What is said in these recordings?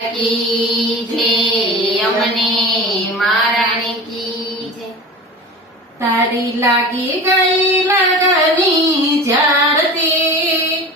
કી જય અમને મહારાણી કી જય। તારી લાગી ગઈ લગની જ્યારથી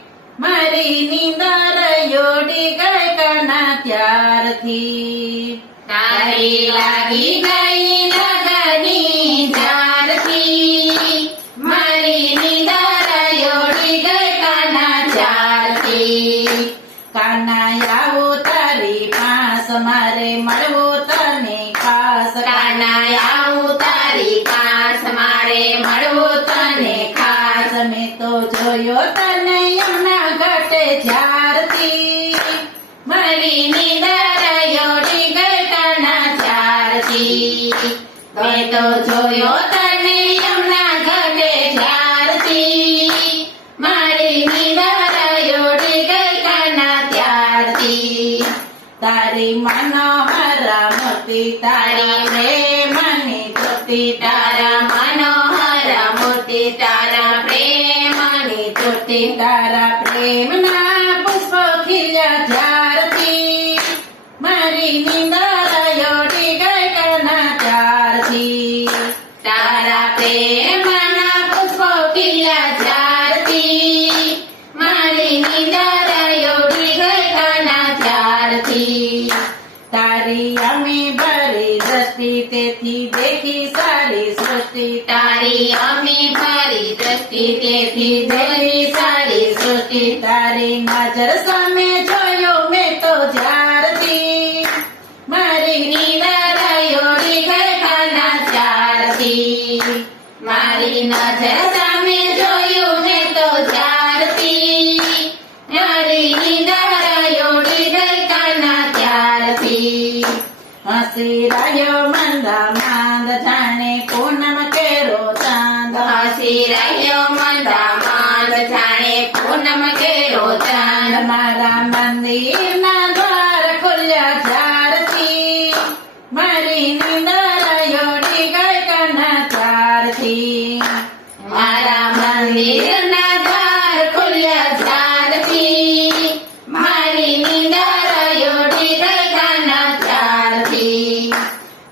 મારી નીંદર યોડી ગઈ કના ત્યારથી। તારી લાગી ગઈ લગની જ્યારથી મારી નીંદર યોડી ગઈ કાના જ્યારથી। કાના આવું તારી પાસ મારે મળવું તને ખાસ। કાના આવું તારી પાસ મારે મળવું તને ખાસ। મેં તો જોયો તને યમુના ઘાટે જ્યારથી મારી નીંદર યોડી ગઈ કાના જ્યારથી। મેં તો જોયો તને યમુના ઘાટે જ્યારથી મારી નીંદર યોડી ગઈ કાના ત્યારથી। તારી મનોહર મૂર્તિ તારી પ્રેમની જ્યોતિ તારા મનોહર મૂર્તિ તારા પ્રેમની જ્યોતિ તારા પ્રેમના પુષ્પ ખીલ્યા જ્યારથી મારી નીંદર યોડી ગઈ કના ત્યારથી। તારા પ્રેમના પુષ્પો ખીલ્યા જ્યારથી મારી નીંદર યોડી ગઈ કાના ત્યારથી। તારી અમી ભરી દ્રષ્ટિ તેથી દેખી સારી સૃષ્ટિ તારી અમી ભરી દ્રષ્ટિ તેથી દેવી સારી સૃષ્ટિ તારી નજર સામે જોયું મેં તો જ્યારથી મારી નીંદર યોડી ગઈ કાના ત્યારથી। મારી નજર સામે જોયું મેં તો જ્યારથી મારી નીંદર યોડી ગઈ કાના ત્યારથી। હસી રહ્યો મંદ માંદ જાણે પૂનમ કેરો ચાંદ હસી રહ્યો મંદામાંદ જાણે પૂનમ કેરો ચાંદ મારા મંદિરના દ્વાર ખુલ્યા જ્યારથી મારી નીંદર યોડી ગઈ કના ત્યારથી। મારા મંદિરના દ્વાર ખુલ્યા જ્યારથી મારી નીંદર યોડી ગઈ કાના ત્યારથી।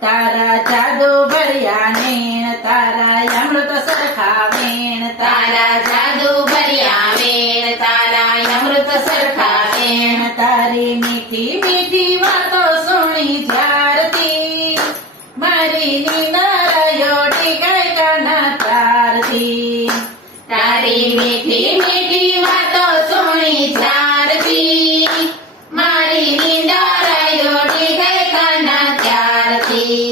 તારા જાદુ ભર્યા નેણ તારા અમૃત સરખા વેણ તારા જાદુ ભર્યા વેણ તારા અમૃત સરખા વેણ તારી મીઠી મીઠી વાતો સુણી જ્યારથી મારી નીંદર યોડી ગઈ કના ત્યારથી। તારી મીઠી મીઠી વાતો સુણી જ્યારથી મારી નીંદર યોડી ગઈ કાના ત્યારથી।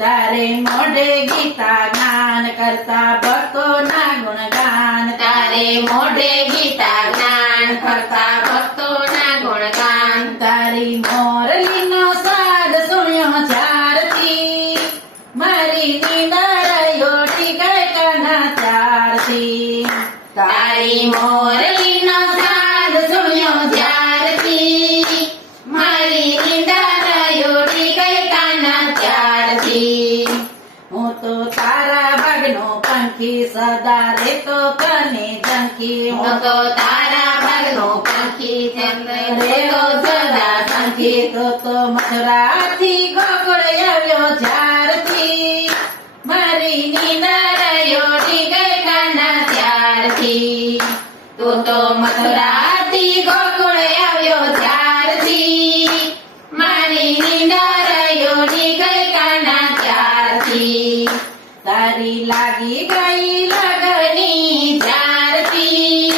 તારે મોઢે ગીતા જ્ઞાન કરતા ભક્તોના ગુણગાન તારે મોઢે ગીતા જ્ઞાન કરતા ભક્તોના ગુણગાન તારી મોરલીનો સાદ સુણ્યો જ્યારથી મારી નીંદર યોડી ગઈ કના ત્યારથી। તારી મોરલીનો સાદ સુણ્યો જ્યારથી મારી નીંદર યોડી ગઈ કાના ત્યારથી। હું તો તારા ભાગનો પંખી સદા રેતો કને ઝંખી હું તો તારા ભાગનો પંખી રેતો સદા ઝંખી તો મથુરાથી ગોકુળ આવ્યો જ્યારથી મારી નીંદર યોડી ગઈ કાના ત્યારથી। તું તો મથુરાથી ગોકુળ આવ્યો ત્યારથી મારી નીંદર યોડી ગઈ કાના ત્યારથી। તારી લાગી ગઈ લગની ત્યારથી